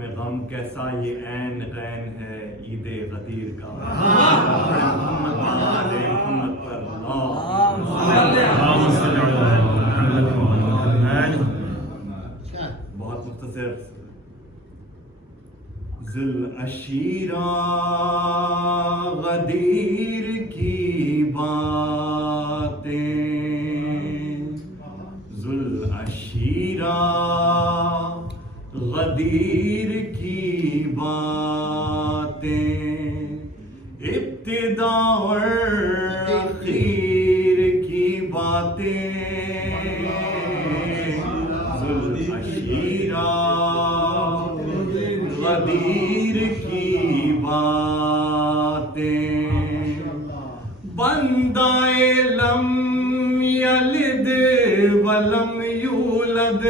میں غم کیسا یہ عین غین ہے عید غدیر کا. محمد پر بہت مختصر. ذوالعشیرہ غدیر کی باتیں، ذوالعشیرہ غدیر کی باتیں، ابتدا اور اخیر کی باتیں، ذوالعشیرہ غدیر کی باتیں، بندہ لم یلد ولم یولد،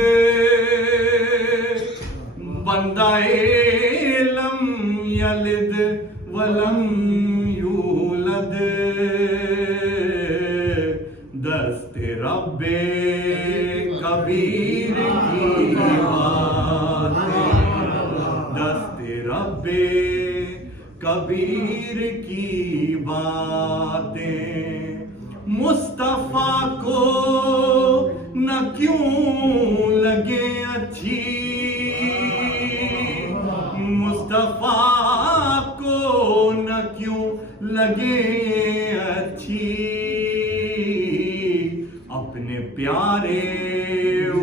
بندہ لم یلد ولم یولد، دست رب کبیر کی باتیں، دست رب کبیر کی باتیں، مصطفیٰ کو نہ کیوں لگے اچھی، مصطفیٰ کو نہ کیوں لگے اچھی، اپنے پیارے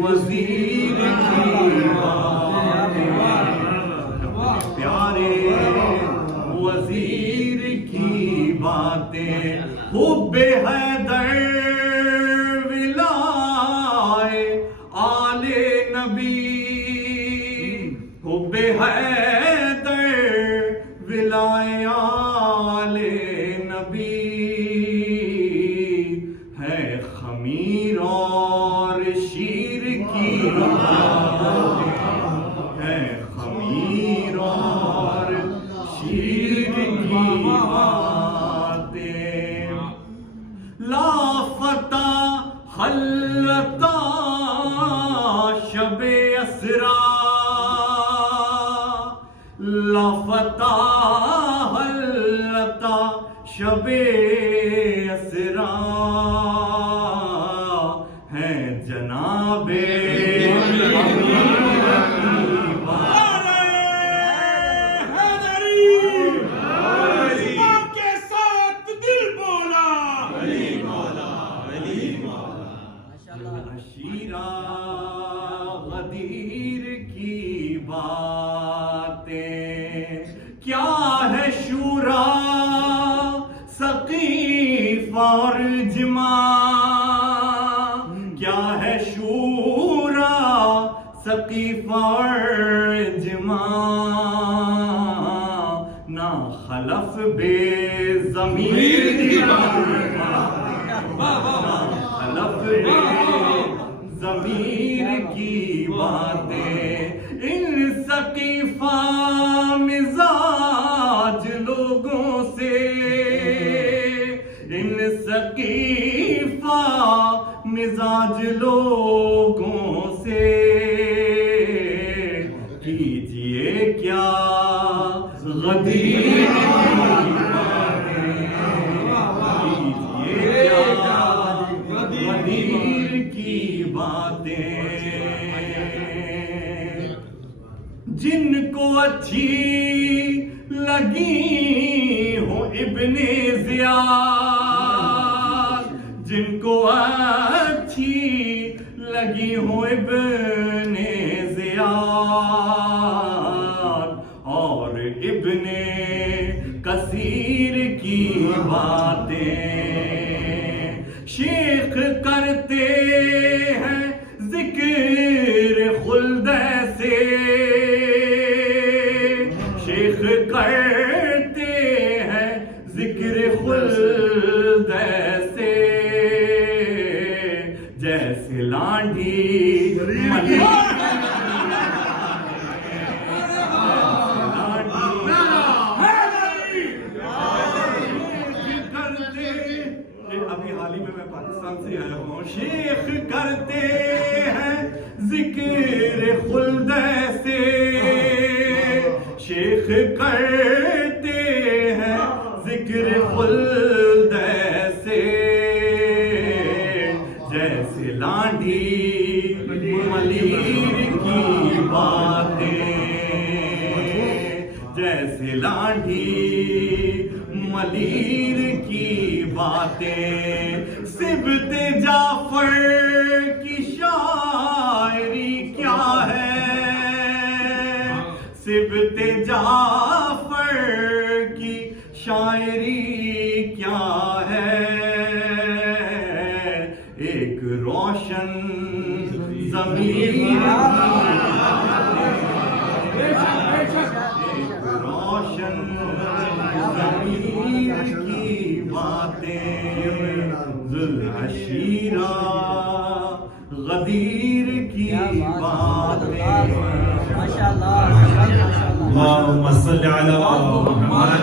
وزیر کی باتیں، اپنے پیارے وزیر کی باتیں، حب حیدر ولائے آل نبی، حب حیدر ولائے آل نبی، ہے خمیر اور شیر کی باتیں، ہے خمیر اور شیر کی باتیں، لافتہ حلتا شب اسرا، لافتہ حلتا شب اسرا، ہے جناب عشیرہ غدیر کی باتیں، کیا ہے شورا ثقیف اور جماع، کیا ہے شورا ثقیف اور جماع، نہ خلف بے ضمیر کی خلف بے ضمیر کی باتیں، ان ثقیفہ مزاج لوگوں سے، ان ثقیفہ مزاج لوگوں سے، کیجئے کیا غدیر کی باتیں، کیجئے کیا غدیر کی باتیں، جن کو اچھی لگی ہو ابن زیاد، جن کو اچھی لگی ہو ابن زیاد اور ابن کثیر کی باتیں، شیخ کرتے ہیں ذکر خلد سے، شیخ کرتے ہیں ذکر خلد سے، جیسے لانڈی ابھی حال ہی میں پاکستان سے آیا ہوں، شیخ کرتے ہیں ذکر خلد سے، کرتے ہیں ذکر خلد ایسے جیسے لانڈھی ملیر کی باتیں، جیسے لانڈھی ملیر کی باتیں، سبط جعفر کی شاعری کیا ہے، سبط جعفر کی شاعری کیا ہے، ایک روشن ضمیر روشن ضمیر کی باتیں، ذوالعشیرہ غدیر کی باتیں. اللهم صل على محمد